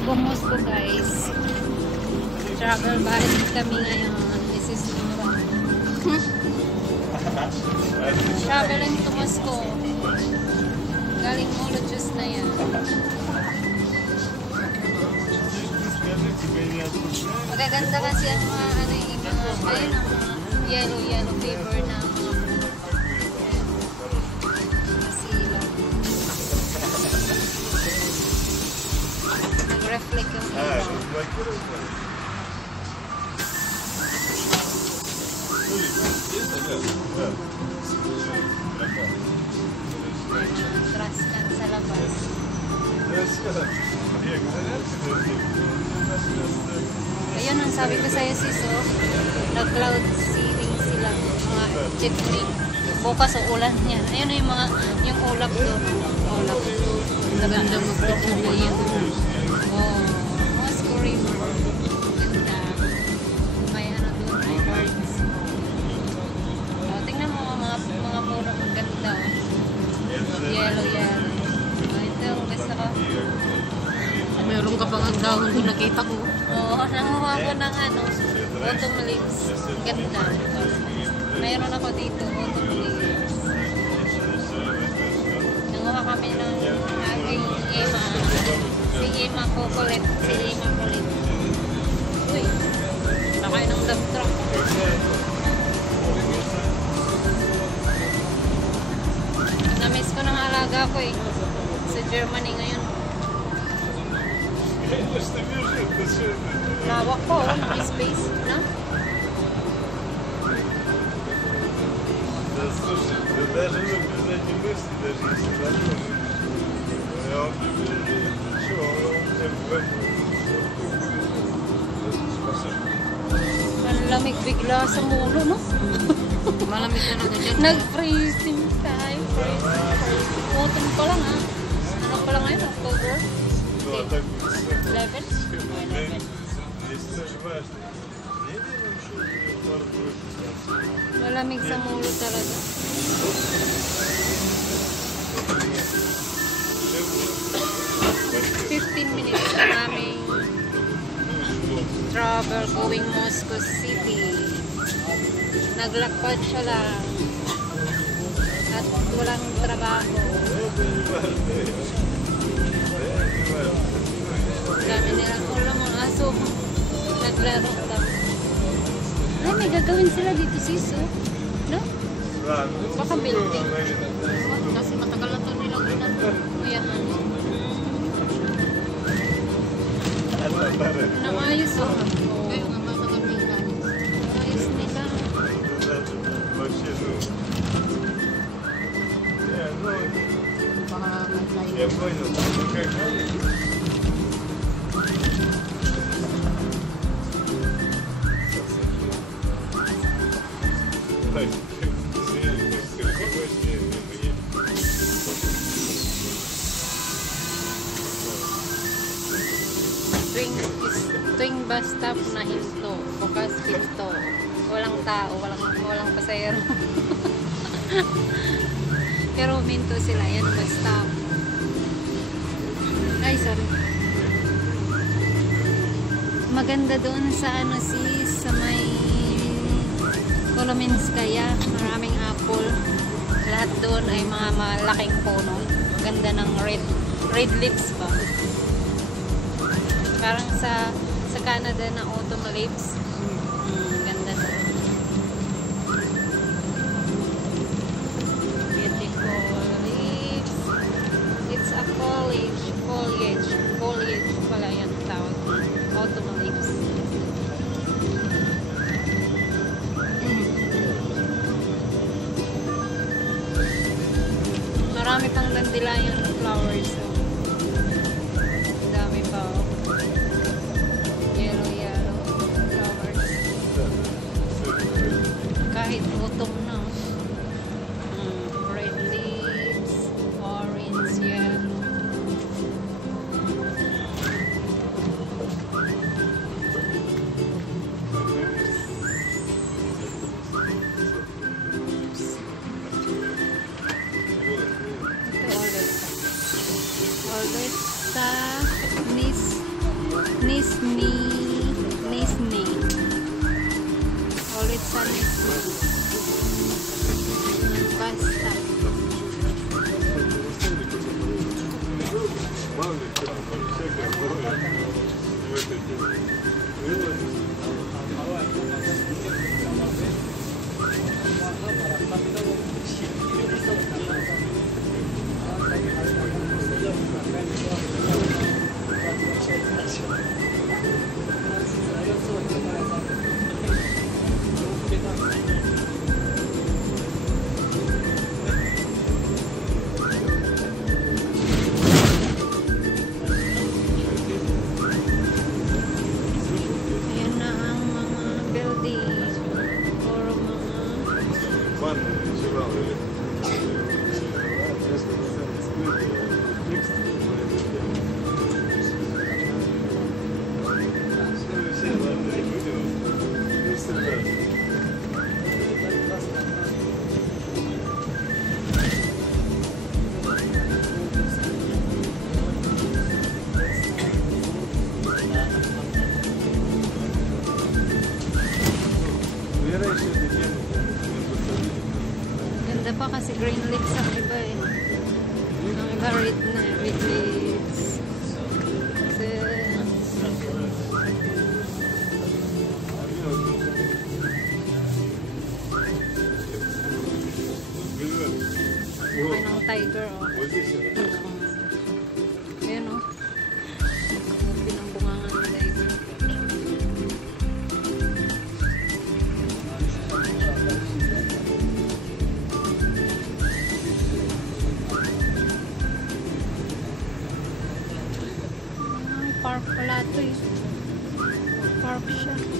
Moscow guys. Travel balik kami ngayon. This is traveling to Moscow. Galing Molodez na yan. Magaganda kasi ang mga ano yung mga ayun ang mga yellow paper na sila. Nag-reflect yung trust lang sa labas. Ayun ang sabi ko sa'yo sis, oh, nag-cloud seeding sila, mga chitney. Bukas o ulan yan. Ayun yung mga, yung ulap doon. Ulap. Maganda mag-picture na yan. Oh, Moscow River. Ganda. May ano doon, may birds. Oh, tingnan mo mga puno, ang ganda. Oh. Yellow. Oh, ito ang gusto ko. Meron ka pang ang dahon doon nakita ko. Oo, nanguha ko ng ano, autumn leaves. Ganda. Mayroon ako dito, autumn leaves. Nanguha kami ng aking Emma. Si Emma Kukulit. Uy, nakay ng dump truck. Na-miss ko ng alaga ko eh. Sa Germany ngayon. Lawak po, may space, no? Да, слушай, да даже наблюдать не мысли, даже если задумать. Я вам ничего, Ang lamig bigla sa mulo, no? Malamig talaga dyan. Nag-freezing tayo. Autumn pa lang, ha? Ano pa lang ngayon? October? ну а так 11? здесь тоже важно. Я верю, что пару будет. Malamig sa mulo talaga. $15 na naming travel going Moscow City. Naglakad siya lang. At walang trabaho. Dami nilang ulam ang aso. Naglaro lang. Ay, may gagawin sila dito sis, oh. No? Baka building. Kasi matagal na ito nilang Kuya, ano? Naayos, oh. Kayo nga mga kamilan. Ayos nila. Вообще, ну... Baka mag-live. Я понял, ну как... Так, извини, Tuwing bus stop na hinto, bukas pinto. Walang tao, walang pasahero. Pero minto sila, yan bus stop. Ay, sorry. Maganda doon sa ano sis, sa may Kolomenskaya, maraming apple. Lahat doon ay mga malaking puno. Ganda ng red leaves ba? Parang sa Canada na autumn leaves. Ganda doon. Beautiful leaves. It's a foliage pala yan tawag. Autumn leaves. Marami pang dandelion flowers. So. Dami pa. Yellow flowers. Kahit autumn na. Red leaves, orange, yellow. Always sa Nice Nisni. Nisni. Ulit sa Nisni. Basta. Мало ли, что там, всякое бывает в этой теме. Ayan na ang mga building. Puro mga Ванну начинал или... Сейчас текст на эту тему. Все, ладно, не будем. Не всегда. Вера еще этой темы. ganda pa kasi green leaves ang iba eh. Ang iba red na, red leaves. Kasi, Вот, may ng tiger oh. вот здесь. Ayan oh. Pinambungangan ng tiger. Park pala ito eh. Park siya.